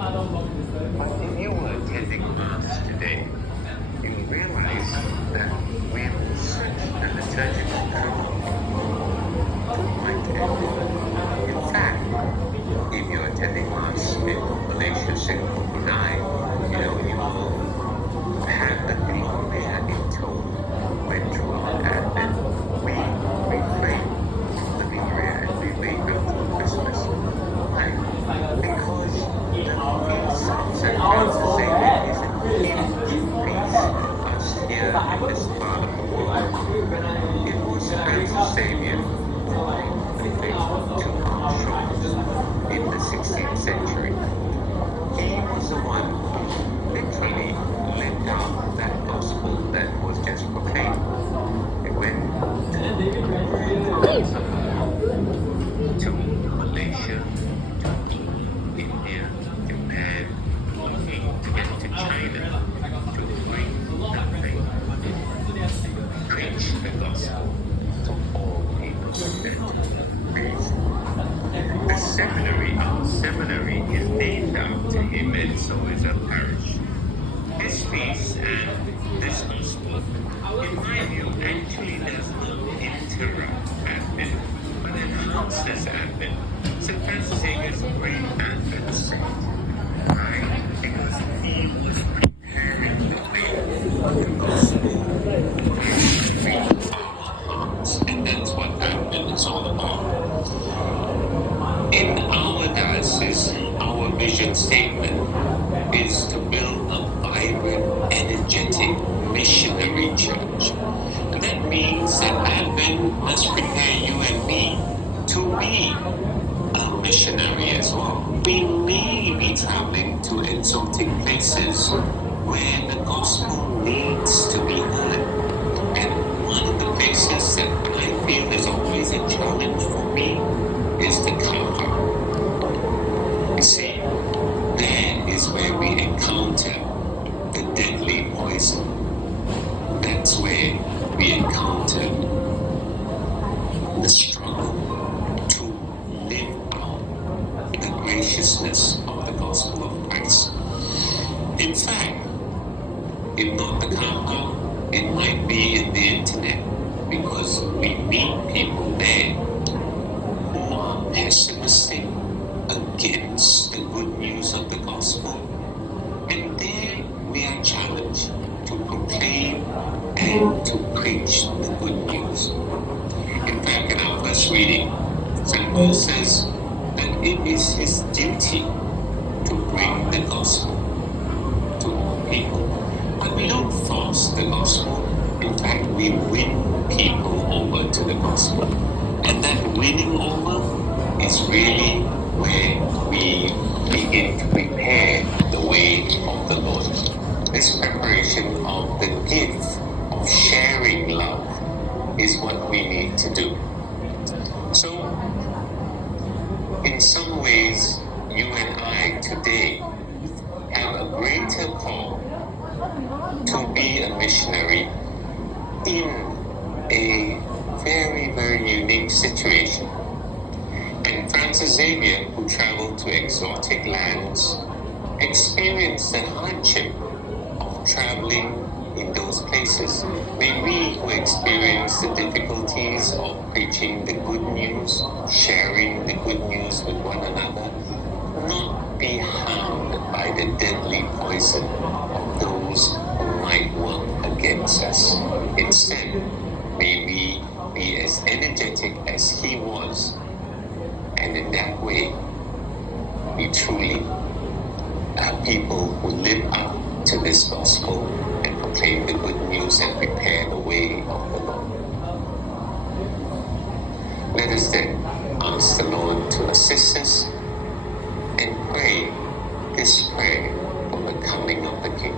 But if you were attending Mass today, you realize that we are on such a liturgical journey to find it. In fact, if you're attending Mass in Malaysia, Singapore, Brunei, you will have the Gloria in tone when throughout Advent we refrain from the Gloria and we wait until Christmas. Why? Because the feast of St. Francis Xavier is a huge feast for us here in this part of the world. It was Francis Xavier who brought the faith to our shores in the 16th century. He was the one who literally lived out that gospel that was just proclaimed. It went to Malaysia, to India, Japan, looking to get to China to bring the faith, preach the gospel to all people. The seminary, our seminary, is named after him, and so is our parish. This feast and this gospel, in my view, actually does not interrupt Advent, but enhances Advent. St. Francis Xavier is a great Advent saint, right? Because he was preparing the way for the gospel to reach our hearts, and that's what Advent is all about. In our diocese, our vision statement is to build a vibrant, energetic, missionary church. And that means that Advent must prepare you and me to be a missionary as well. We may be traveling to exotic places where the gospel needs to be heard. And one of the places that I feel is always a challenge for me is the Kaaba. You see, there is where we encounter the deadly poison. That's where we encounter the struggle to live out the graciousness of the gospel of Christ. In fact, if not the Kaaba, it might be in the internet, because we meet people there who are pessimistic against the good news of the gospel. And there we are challenged to proclaim and to preach the good news. In fact, in our first reading, St. Paul says that it is his duty to bring the gospel to all people. But we don't force the gospel. In fact, we win people over to the gospel. And that winning over is really where we begin to prepare the way of the Lord. This preparation of the gift of sharing love is what we need to do. So, in some ways, you and I today have a greater call to be a missionary in a very, very unique situation. And Francis Xavier, who traveled to exotic lands, experienced the hardship of traveling in those places. May we who experience the difficulties of preaching the good news, sharing the good news with one another, not be harmed by the deadly poison of those who might work against us. Instead, may we be as energetic as he was, and in that way, we truly are people who live up to this gospel and proclaim the good news and prepare the way of the Lord. Let us then ask the Lord to assist us and pray this prayer for the coming of the King.